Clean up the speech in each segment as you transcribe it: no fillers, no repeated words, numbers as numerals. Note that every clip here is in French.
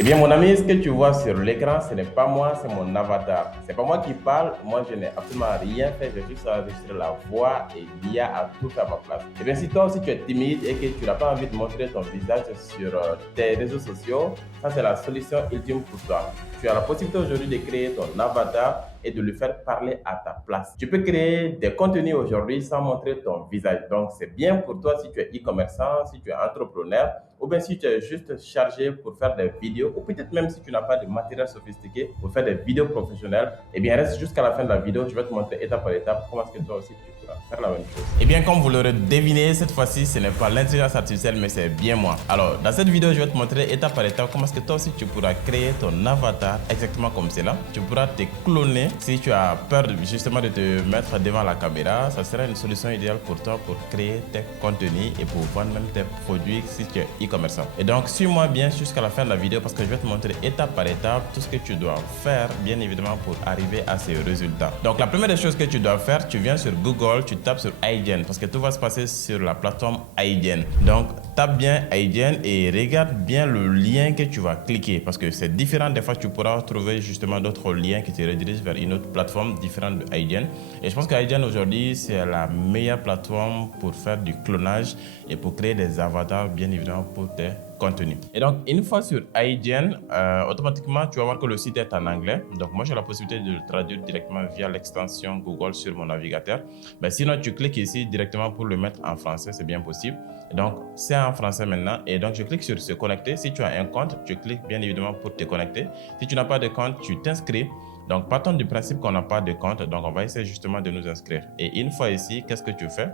Eh bien, mon ami, ce que tu vois sur l'écran, ce n'est pas moi, c'est mon avatar. C'est pas moi qui parle, moi je n'ai absolument rien fait, j'ai juste enregistré la voix et l'IA a tout fait à ma place. Eh bien, si toi aussi tu es timide et que tu n'as pas envie de montrer ton visage sur tes réseaux sociaux, ça c'est la solution ultime pour toi. Tu as la possibilité aujourd'hui de créer ton avatar et de le faire parler à ta place. Tu peux créer des contenus aujourd'hui sans montrer ton visage. Donc, c'est bien pour toi si tu es e-commerçant, si tu es entrepreneur, ou bien si tu es juste chargé pour faire des vidéos, ou peut-être même si tu n'as pas de matériel sophistiqué pour faire des vidéos professionnelles, eh bien, reste jusqu'à la fin de la vidéo. Je vais te montrer étape par étape comment est-ce que toi aussi tu pourras faire la même chose. Eh bien, comme vous l'aurez deviné, cette fois-ci, ce n'est pas l'intelligence artificielle, mais c'est bien moi. Alors, dans cette vidéo, je vais te montrer étape par étape comment est-ce que toi aussi tu pourras créer ton avatar exactement comme cela. Tu pourras te cloner. Si tu as peur justement de te mettre devant la caméra, ça sera une solution idéale pour toi pour créer tes contenus et pour vendre même tes produits si tu es e-commerçant. Et donc, suis-moi bien jusqu'à la fin de la vidéo parce que je vais te montrer étape par étape tout ce que tu dois faire, bien évidemment, pour arriver à ces résultats. Donc, la première des choses que tu dois faire, tu viens sur Google, tu tapes sur iGen parce que tout va se passer sur la plateforme iGen. Donc, tape bien iGen et regarde bien le lien que tu vas cliquer parce que c'est différent. Des fois, tu pourras trouver justement d'autres liens qui te redirigent vers une autre plateforme différente de iGen. Et je pense que iGen aujourd'hui, c'est la meilleure plateforme pour faire du clonage et pour créer des avatars, bien évidemment, pour tes contenus. Et donc, une fois sur iGen, automatiquement, tu vas voir que le site est en anglais. Donc, moi, j'ai la possibilité de le traduire directement via l'extension Google sur mon navigateur. Mais sinon, tu cliques ici directement pour le mettre en français, c'est bien possible. Et donc, c'est en français maintenant. Et donc, je clique sur se connecter. Si tu as un compte, tu cliques bien évidemment pour te connecter. Si tu n'as pas de compte, tu t'inscris. Donc, partons du principe qu'on n'a pas de compte. Donc, on va essayer justement de nous inscrire. Et une fois ici, qu'est-ce que tu fais?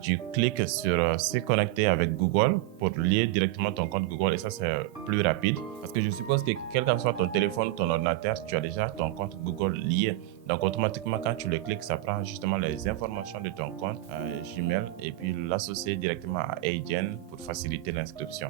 Tu cliques sur se connecter avec Google pour lier directement ton compte Google et ça c'est plus rapide parce que je suppose que quel que soit ton téléphone, ton ordinateur, tu as déjà ton compte Google lié. Donc automatiquement quand tu le cliques, ça prend justement les informations de ton compte Gmail et puis l'associer directement à iGen pour faciliter l'inscription.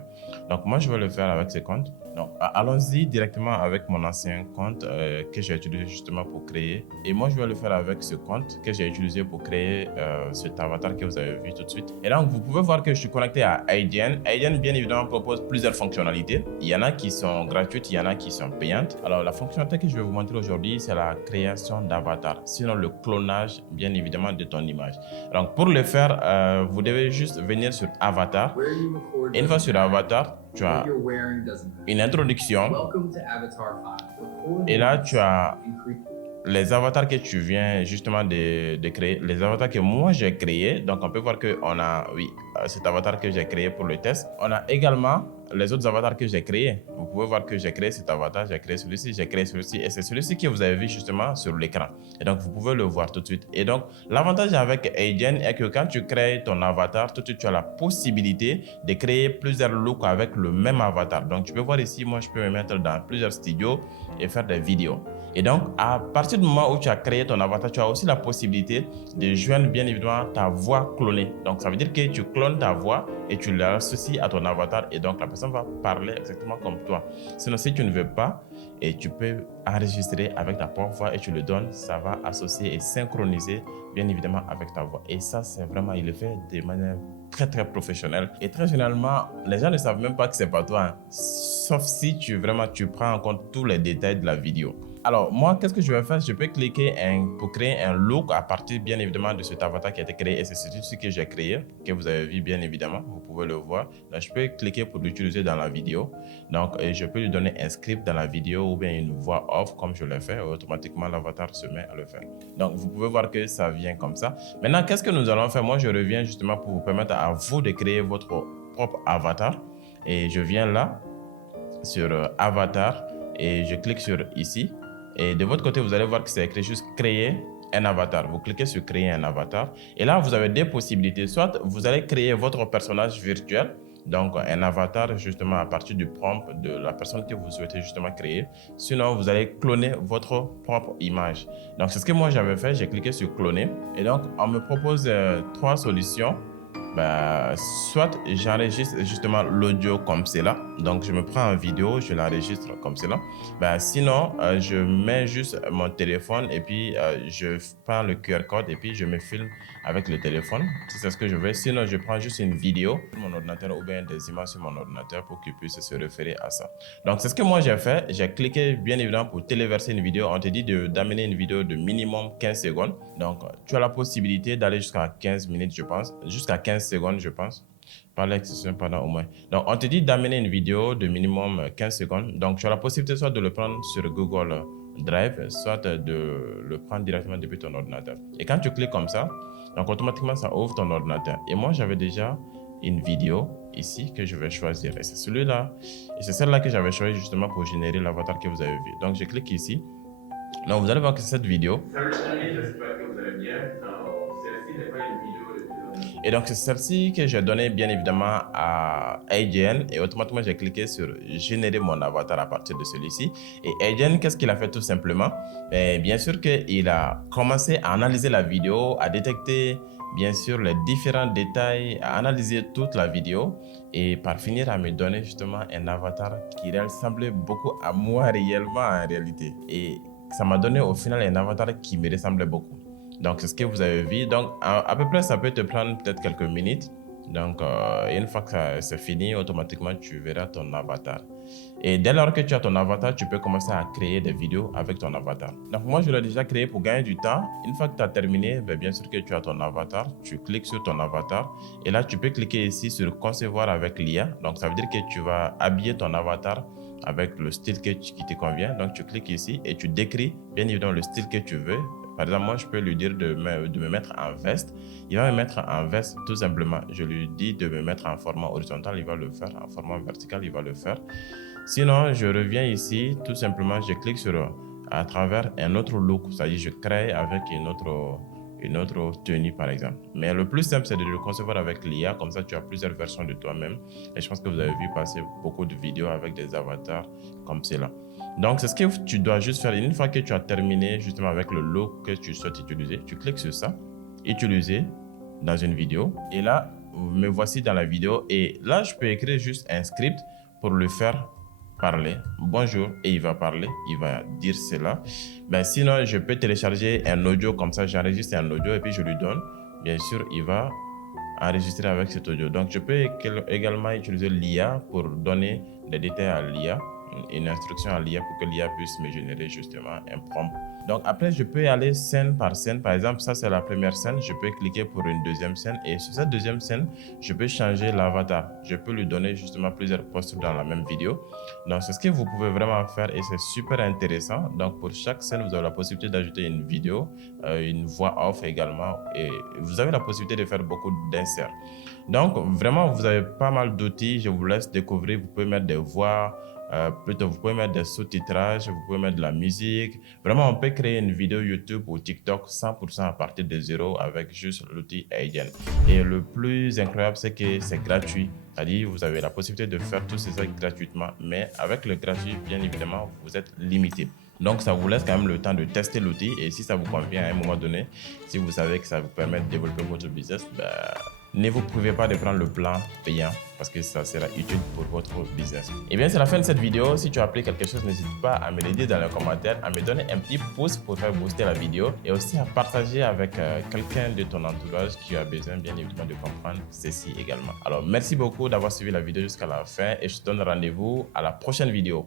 Donc moi je vais le faire avec ce compte. Donc allons-y directement avec mon ancien compte que j'ai utilisé justement pour créer et moi je vais le faire avec ce compte que j'ai utilisé pour créer cet avatar que vous avez vu tout de suite. Et donc, vous pouvez voir que je suis connecté à iGen. iGen, bien évidemment, propose plusieurs fonctionnalités. Il y en a qui sont gratuites, il y en a qui sont payantes. Alors, la fonctionnalité que je vais vous montrer aujourd'hui, c'est la création d'avatar, sinon le clonage, bien évidemment, de ton image. Donc, pour le faire, vous devez juste venir sur Avatar. Et une fois sur Avatar, tu as une introduction. Et là, tu as les avatars que tu viens justement de créer, les avatars que moi j'ai créés. Donc on peut voir qu'on a, oui, cet avatar que j'ai créé pour le test. On a également les autres avatars que j'ai créés. Vous pouvez voir que j'ai créé cet avatar, j'ai créé celui-ci, j'ai créé celui-ci et c'est celui-ci que vous avez vu justement sur l'écran. Et donc vous pouvez le voir tout de suite. Et donc l'avantage avec iGen est que quand tu crées ton avatar, tout de suite tu as la possibilité de créer plusieurs looks avec le même avatar. Donc tu peux voir ici, moi je peux me mettre dans plusieurs studios et faire des vidéos. Et donc, à partir du moment où tu as créé ton avatar, tu as aussi la possibilité de joindre bien évidemment ta voix clonée. Donc, ça veut dire que tu clones ta voix et tu l'associes à ton avatar et donc la personne va parler exactement comme toi. Sinon, si tu ne veux pas, et tu peux enregistrer avec ta propre voix et tu le donnes, ça va associer et synchroniser bien évidemment avec ta voix. Et ça, c'est vraiment, il le fait de manière très professionnelle. Et très généralement, les gens ne savent même pas que c'est pas toi, hein. Sauf si tu prends en compte tous les détails de la vidéo. Alors, moi, qu'est-ce que je vais faire? Je peux cliquer pour créer un look à partir, bien évidemment, de cet avatar qui a été créé. Et c'est celui que j'ai créé, que vous avez vu, bien évidemment. Vous pouvez le voir. Donc, je peux cliquer pour l'utiliser dans la vidéo. Donc, je peux lui donner un script dans la vidéo ou bien une voix off, comme je l'ai fait. Automatiquement, l'avatar se met à le faire. Donc, vous pouvez voir que ça vient comme ça. Maintenant, qu'est-ce que nous allons faire? Moi, je reviens justement pour vous permettre à vous de créer votre propre avatar. Et je viens là, sur Avatar, et je clique sur ici. Et de votre côté, vous allez voir que c'est écrit juste créer un avatar. Vous cliquez sur créer un avatar. Et là, vous avez deux possibilités. Soit vous allez créer votre personnage virtuel, donc un avatar justement à partir du prompt de la personne que vous souhaitez justement créer. Sinon, vous allez cloner votre propre image. Donc, c'est ce que moi j'avais fait. J'ai cliqué sur cloner. Et donc, on me propose trois solutions. soit j'enregistre justement l'audio comme cela, donc je me prends en vidéo, je l'enregistre comme cela. Sinon, je mets juste mon téléphone et puis je prends le QR code et puis je me filme avec le téléphone, si c'est ce que je veux. Sinon, je prends juste une vidéo sur mon ordinateur ou bien des images sur mon ordinateur pour qu'il puisse se référer à ça. Donc, c'est ce que moi j'ai fait. J'ai cliqué bien évidemment pour téléverser une vidéo. On te dit d'amener une vidéo de minimum 15 secondes. Donc, tu as la possibilité d'aller jusqu'à 15 minutes, je pense, jusqu'à 15 secondes, je pense, par l'exception pendant au moins. Donc, on te dit d'amener une vidéo de minimum 15 secondes. Donc, tu as la possibilité soit de le prendre sur Google Drive, soit de le prendre directement depuis ton ordinateur. Et quand tu cliques comme ça, donc automatiquement, ça ouvre ton ordinateur. Et moi, j'avais déjà une vidéo ici que je vais choisir. Et c'est celui-là. Et c'est celle-là que j'avais choisi justement pour générer l'avatar que vous avez vu. Donc, je clique ici. Donc, vous allez voir que c'est cette vidéo. Salut amis, j'espère que vous allez bien. Celle-ci n'est pas une vidéo de... Et donc, c'est celle-ci que j'ai donnée bien évidemment à AGN et automatiquement, j'ai cliqué sur générer mon avatar à partir de celui-ci. Et AGN, qu'est-ce qu'il a fait tout simplement? Bien sûr qu'il a commencé à analyser la vidéo, à détecter bien sûr les différents détails, à analyser toute la vidéo et par finir à me donner justement un avatar qui ressemblait beaucoup à moi réellement en réalité. Et ça m'a donné au final un avatar qui me ressemblait beaucoup. Donc, c'est ce que vous avez vu. Donc, à peu près, ça peut te prendre peut-être quelques minutes. Donc, une fois que c'est fini, automatiquement, tu verras ton avatar. Et dès lors que tu as ton avatar, tu peux commencer à créer des vidéos avec ton avatar. Donc, moi, je l'ai déjà créé pour gagner du temps. Une fois que tu as terminé, bien sûr que tu as ton avatar. Tu cliques sur ton avatar. Et là, tu peux cliquer ici sur concevoir avec l'IA. Donc, ça veut dire que tu vas habiller ton avatar avec le style qui te convient. Donc, tu cliques ici et tu décris bien évidemment le style que tu veux. Par exemple, moi, je peux lui dire de me mettre en veste. Il va me mettre en veste tout simplement. Je lui dis de me mettre en format horizontal, il va le faire. En format vertical, il va le faire. Sinon, je reviens ici, tout simplement, je clique sur à travers un autre look. C'est-à-dire, je crée avec une autre tenue, par exemple. Mais le plus simple, c'est de le concevoir avec l'IA. Comme ça, tu as plusieurs versions de toi-même. Et je pense que vous avez vu passer beaucoup de vidéos avec des avatars comme cela. Donc, c'est ce que tu dois juste faire. Une fois que tu as terminé justement avec le look que tu souhaites utiliser, tu cliques sur ça, utiliser dans une vidéo. Et là, me voici dans la vidéo. Et là, je peux écrire juste un script pour le faire parler. Bonjour, et il va parler, il va dire cela. Sinon, je peux télécharger un audio comme ça, j'enregistre un audio et puis je lui donne. Bien sûr, il va enregistrer avec cet audio. Donc, je peux également utiliser l'IA pour donner des détails à l'IA, une instruction à l'IA pour que l'IA puisse me générer justement un prompt. Donc après, je peux aller scène par scène. Par exemple, ça c'est la première scène. Je peux cliquer pour une deuxième scène et sur cette deuxième scène, je peux changer l'avatar. Je peux lui donner justement plusieurs postures dans la même vidéo. Donc c'est ce que vous pouvez vraiment faire et c'est super intéressant. Donc pour chaque scène, vous avez la possibilité d'ajouter une vidéo, une voix off également et vous avez la possibilité de faire beaucoup d'inserts. Donc vraiment, vous avez pas mal d'outils. Je vous laisse découvrir. Vous pouvez mettre des voix. Plutôt, vous pouvez mettre des sous-titrages, vous pouvez mettre de la musique. Vraiment, on peut créer une vidéo YouTube ou TikTok 100% à partir de zéro avec juste l'outil AGN. Et le plus incroyable, c'est que c'est gratuit. C'est-à-dire, vous avez la possibilité de faire tous ces trucs gratuitement, mais avec le gratuit, bien évidemment, vous êtes limité. Donc, ça vous laisse quand même le temps de tester l'outil et si ça vous convient à un moment donné, si vous savez que ça vous permet de développer votre business, ne vous privez pas de prendre le plan payant parce que ça sera utile pour votre business. Et bien, c'est la fin de cette vidéo. Si tu as appris quelque chose, n'hésite pas à me le dire dans les commentaires, à me donner un petit pouce pour faire booster la vidéo et aussi à partager avec quelqu'un de ton entourage qui a besoin, bien évidemment, de comprendre ceci également. Alors, merci beaucoup d'avoir suivi la vidéo jusqu'à la fin et je te donne rendez-vous à la prochaine vidéo.